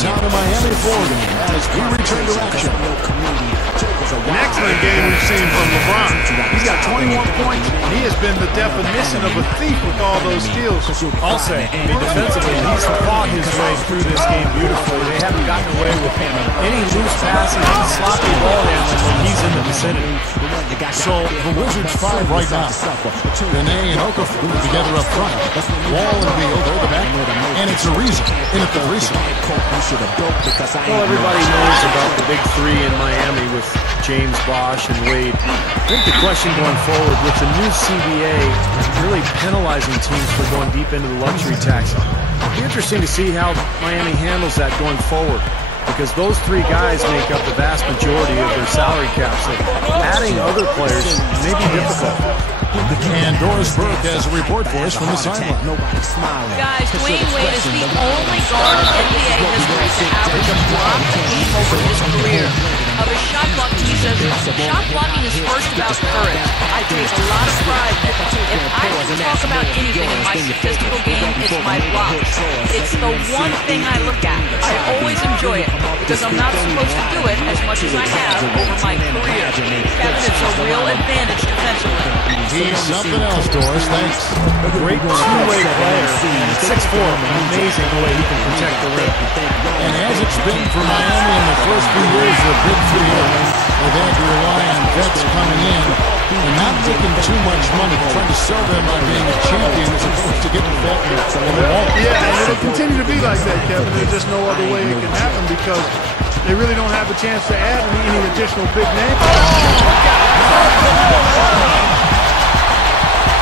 downtown in Miami, Florida, as we return to action. An excellent game we've seen from LeBron. He's got 21 points, and he has been the definition of a thief with all those steals. I'll say, defensively, he's fought his way through this game beautifully. They haven't gotten away with any loose passes, any sloppy ball handling when he's in the vicinity. So the Wizards 5 right now. Nene and Okafor together up front. Wall and Beal, they're the back. And it's a reason in at the threesome. Well, everybody knows about the big three in Miami with James, Bosh, and Wade. I think the question going forward with the new CBA really penalizing teams for going deep into the luxury tax. It'll be interesting to see how Miami handles that going forward, because those three guys make up the vast majority of their salary cap. So adding other players may be difficult. And Doris Burke has a report for us from the sideline. Guys, Dwayne Wade is the only guard in NBA history to average a block a game over his career. Of his shot blocking, he says, shot blocking is first about courage. I take a lot of pride that if I can talk about anything in my statistical game, it's my blocks. It's the one thing I look at. I always enjoy it because I'm not supposed to do it as much as I have over my career. Kevin, it's a real advantage defensively. He's something else, Doris. Thanks. A great two-way player. 6'4", amazing the way he can protect the rim. And as it's been for Miami in the first few years of the Big 3 era, they've had to rely on vets coming in and not taking too much money, trying to sell them on being a champion as opposed to getting vet in the wall. Yeah, and it'll continue to be like that, Kevin. There's just no other way it can happen because they really don't have a chance to add any additional big names.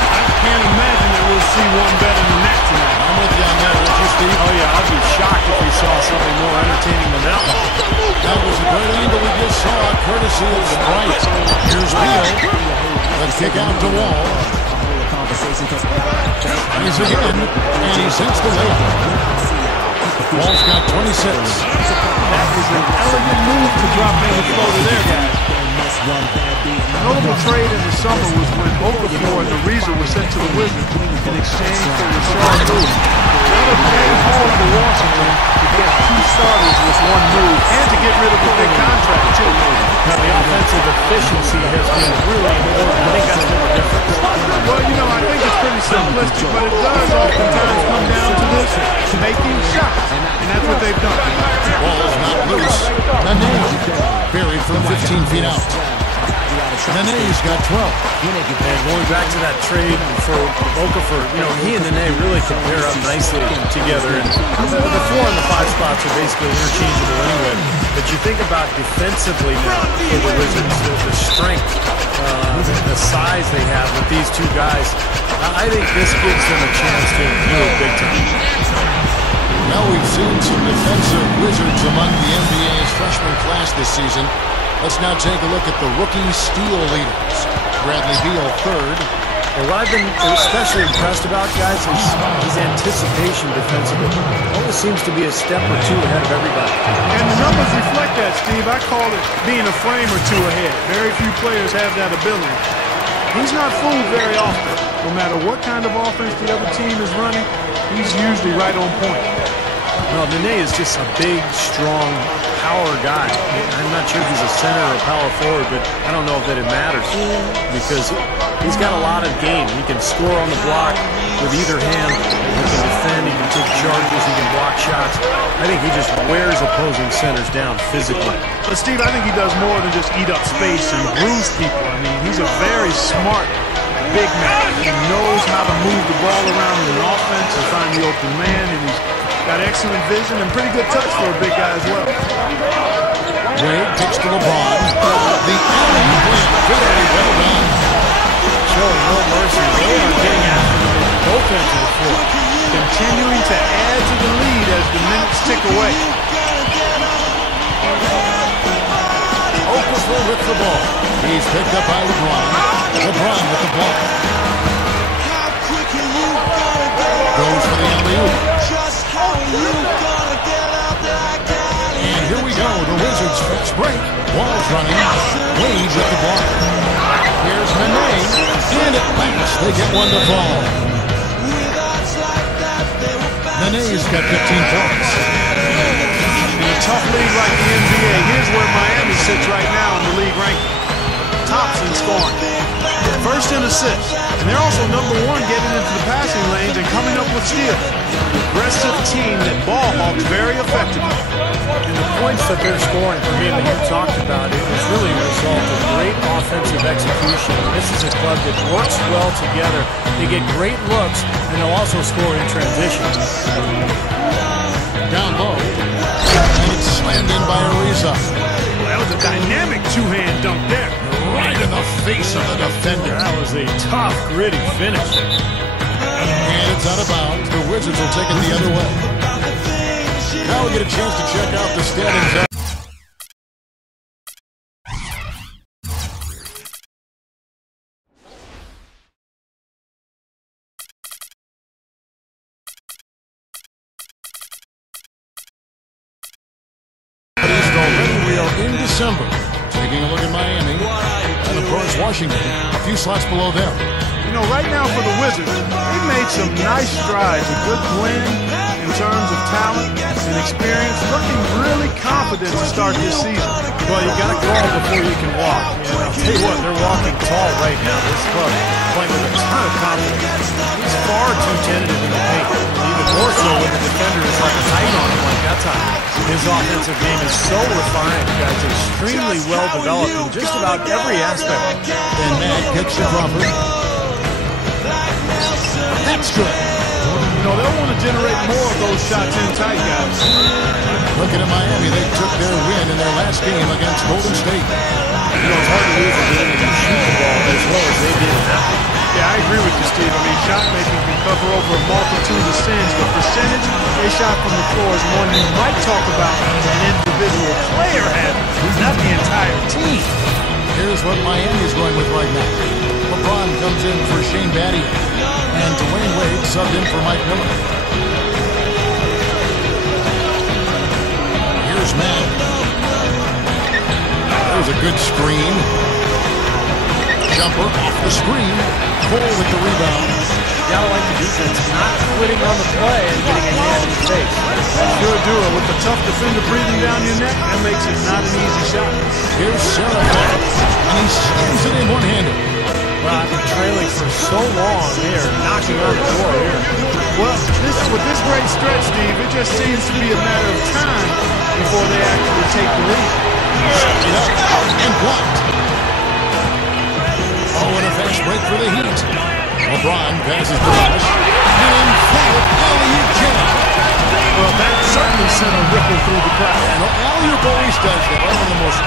I can't imagine that we'll see one better than that tonight. I'm with you on that, don't you, Steve? Oh, yeah, I'd be shocked if we saw something more entertaining than that one. That was a great angle we just saw, courtesy of Bright. Here's Beal. Let's kick out to Wall. He's again, and he sinks the layup. Wall's got 26. That is an elegant move to drop in the floater there, guys. A notable trade in the summer was when Okafor and Ariza were sent to the Wizards in exchange for Rashard Lewis. Now they're paying hard for Washington to get two starters with one move and to get rid of a big contract, too. Now, the offensive efficiency has been really important. I think that's been the difference. Well, you know, I think it's pretty simplistic, but it does oftentimes come down to this, making shots, and that's what they've done. Wall's not loose. Nene buried from 15 feet out. Nene's got 12. And going back to that trade for Okafor, you know, he and Nene really can pair up nicely together. And the 4 and the 5 spots are basically interchangeable anyway. But you think about defensively now for the Wizards, the strength, the size they have with these two guys. I think this gives them a chance to improve big time. Now we've seen some defensive wizards among the NBA's freshman class this season. Let's now take a look at the rookie steal leaders. Bradley Beal, third. Well, what I've been especially impressed about, guys, is his anticipation defensively. Always seems to be a step or two ahead of everybody. And the numbers reflect that, Steve. I call it being a frame or two ahead. Very few players have that ability. He's not fooled very often. No matter what kind of offense the other team is running, he's usually right on point. Well, Nene is just a big, strong, power guy. I'm not sure if he's a center or a power forward, but I don't know if that it matters because he's got a lot of game. He can score on the block with either hand. He can defend. He can take charges. He can block shots. I think he just wears opposing centers down physically. But, Steve, I think he does more than just eat up space and bruise people. I mean, he's a very smart big man. He knows how to move the ball around in an offense and find the open man, and he's got excellent vision and pretty good touch for a big guy as well. Wade kicks to LeBron. The alley very well done. Showing no mercy. They are getting after him in both ends of the floor. Continuing to add to the lead as the minutes tick away. Okafor with the ball. He's picked up by LeBron. LeBron with the ball. Goes for the alley-oop. And here we go. The Wizards fast break. Wall's running. Wade with the ball. Here's Nene. And at last they get one to fall. Nene's got 15 points. sits right now in the league ranking. Tops in scoring. First in assists. And they're also number one getting into the passing lanes and coming up with steals. Aggressive team that ball hawks very effectively. And the points that they're scoring for me that you talked about, it was really a result of great offensive execution. This is a club that works well together. They get great looks, and they'll also score in transition. Down low. And it's slammed in by Ariza. Well, that was a dynamic two-hand dunk there. Right in the face of the defender. That was a tough, gritty finish. And it's out of bounds. The Wizards will take it the other way. Now we get a chance to check out the standings. Already we are in December. Taking a look at Miami. And of course Washington, a few slots below them. You know, right now for the Wizards, they've made some nice strides. A good blend in terms of talent and experience. Looking really confident to start this season. Well, you got to crawl before you can walk. And I'll tell you what, they're walking tall right now. This club playing with a ton of confidence. He's far too tentative in the paint. Even more so when the defender is like tight on him like that time. His offensive game is so refined, guys. Extremely well developed in just about every aspect. And Matt gets to Crawford. That's good. You know, they'll want to generate more of those shots in tight, guys. Looking at Miami, they took their win in their last game against Golden State. You know, it's hard to lose a game when you shoot the ball as well as they did in that one. Yeah, I agree with you, Steve. I mean, shot making can cover over a multitude of sins. The percentage they shot from the floor is one you might talk about an individual player having, not the entire team. Here's what Miami is going with right now. LeBron comes in for Shane Battier. And Dwayne Wade subbed in for Mike Miller. Here's Matt. There's a good screen. Jumper off the screen. Cole with the rebound. You gotta like the defense, not quitting on the play and getting a hand in the face. Sure do it. With the tough defender breathing down your neck, that makes it not an easy shot. Here's Seraphin. And he slams it in one-handed. Well, after trailing for so long, they are knocking on the door here. Well, with this great stretch, Steve, it just seems to be a matter of time before they actually take the lead. And blocked. Oh, and a fast break for the Heat. LeBron passes to Rush. And flat alley-oop jam. Well, that certainly sent a ripple through the crowd. And alley-oop always does that. One of the most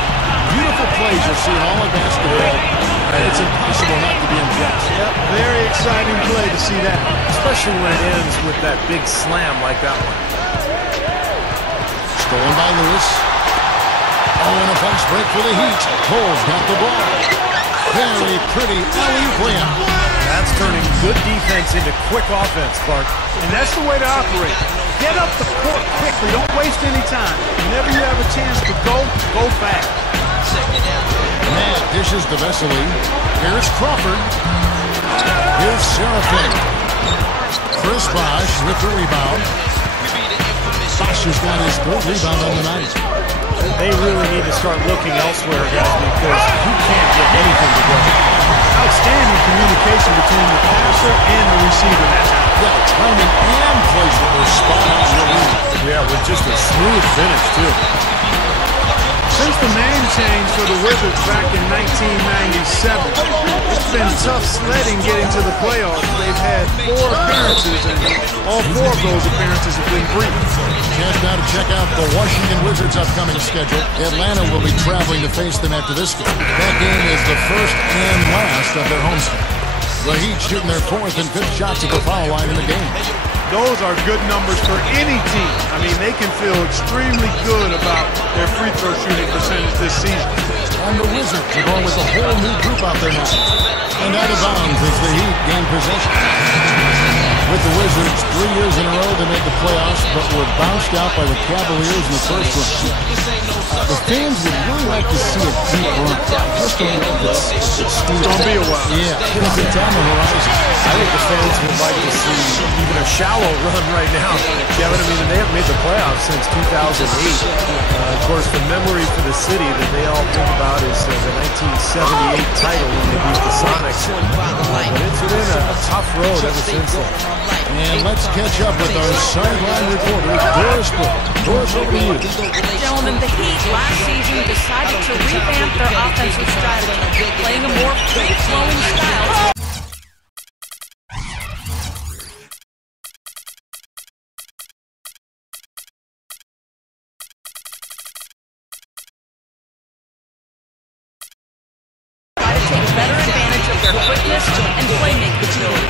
beautiful plays you'll see in all of basketball. It's impossible not to be impressed. Yep, very exciting play to see that. Especially when it ends with that big slam like that one. Stolen by Lewis. Oh, and a fast break for the Heat. Cole's got the ball. Very pretty alley-oop layup. That's turning good defense into quick offense, Bart. And that's the way to operate. Get up the court quickly. Don't waste any time. Whenever you have a chance to go fast. Matt dishes to Vesely. Here's Crawford. Here's Seraphin. Chris Bosh with the rebound. Bosh has got his third rebound on the night. They really need to start looking elsewhere, guys, because you can't get anything to go. Outstanding communication between the passer and the receiver that time. Yeah, timing and placement were spot on. Yeah, with just a smooth finish, too. Since the name change for the Wizards back in 1997, it's been tough sledding getting to the playoffs. They've had 4 appearances, and all 4 of those appearances have been brief. Chance now to check out the Washington Wizards' upcoming schedule. Atlanta will be traveling to face them after this game. That game is the first and last of their homestand. The Heat shooting their 4th and 5th shots at the foul line in the game. Those are good numbers for any team. I mean, they can feel extremely good about their free throw shooting percentage this season. And the Wizards are going with a whole new group out there now. And out of bounds as the Heat gain possession. with the Wizards 3 years in a row. They made the playoffs, but were bounced out by the Cavaliers in the first round. The fans would really like to see a deep run. Just don't know if it's going to be a while. Yeah, it's on the horizon. I think the fans would like to see even a shallow run right now. Kevin, I mean, they haven't made the playoffs since 2008. Of course, the memory for the city that they all think about is the 1978 title when they beat the Sonics. But it's been a tough road ever since then. And let's catch up with our sideline reporter, Doris Brooke. Doris, over to you. Gentlemen, the Heat last season decided to revamp their offensive strategy, playing a more free-flowing style. Take better advantage of their quickness and playmaking ability.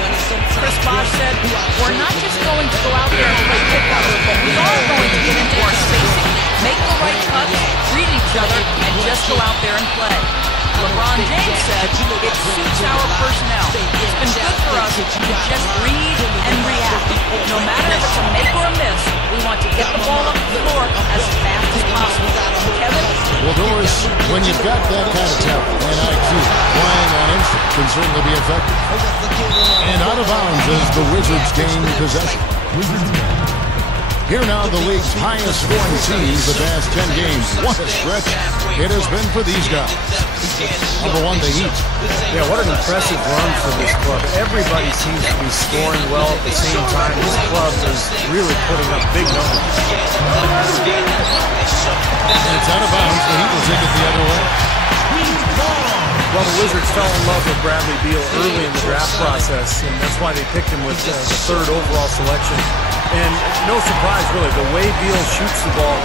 Chris Bosh said, we're not just going to go out there and play pickup, but we are going to get into our spacing, make the right cuts, read each other, and just go out there and play. LeBron James said, it suits our personnel. It's been good for us to just read and react. No matter if it's a make or a miss, we want to get the ball up the floor as fast as possible. Kevin? Well, Doris, when you've got that kind of talent and IQ, playing on instinct can certainly be effective. And out of bounds as the Wizards gain possession. Here now, the league's highest scoring teams the past 10 games. What a stretch it has been for these guys. Number one, the Heat. Yeah, what an impressive run for this club. Everybody seems to be scoring well at the same time. This club is really putting up big numbers. And it's out of bounds. The Heat will take it the other way. Well, the Wizards fell in love with Bradley Beal early in the draft process, and that's why they picked him with the third overall selection. And no surprise, really, the way Beal shoots the ball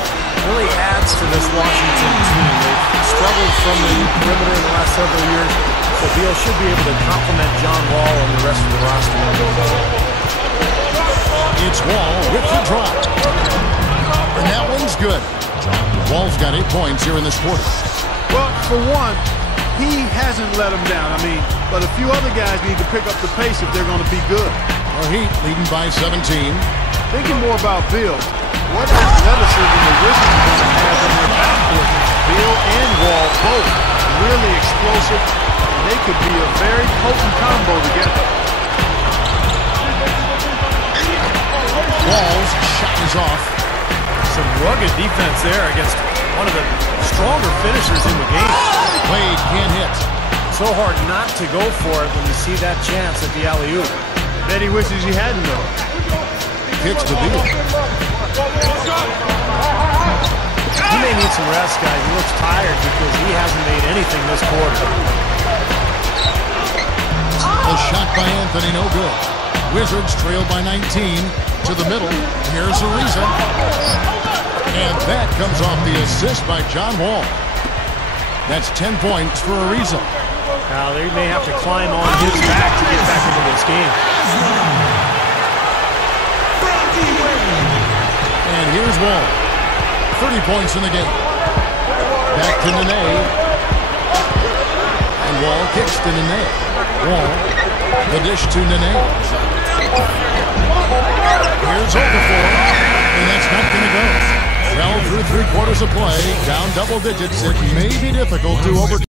really adds to this Washington team. They've struggled from the perimeter in the last several years, so Beal should be able to complement John Wall and the rest of the roster. It's Wall with the drop. And that one's good. Wall's got 8 points here in this quarter. Well, for one, he hasn't let them down. I mean, but a few other guys need to pick up the pace if they're going to be good. Our Heat leading by 17. Thinking more about Beal, what athleticism the Wizards are going to have in their backcourt? Beal and Wall both really explosive, and they could be a very potent combo together. Wall's shot is off. Some rugged defense there against one of the stronger finishers in the game. Wade can't hit. So hard not to go for it when you see that chance at the alley-oop. Bet he wishes he hadn't, though. Kicks to Beal. He may need some rest, guys. He looks tired because he hasn't made anything this quarter. A shot by Anthony, no good. Wizards trail by 19 to the middle. Here's Ariza. And that comes off the assist by John Wall. That's 10 points for Ariza. Now they may have to climb on his back to get back into this game. And here's Wall. 30 points in the game. Back to Nene. And Wall kicks to Nene. Wall. The dish to Nene. Here's Okafor. And that's not going to go. Well, through 3 quarters of play, down double digits, it may be difficult to overcome.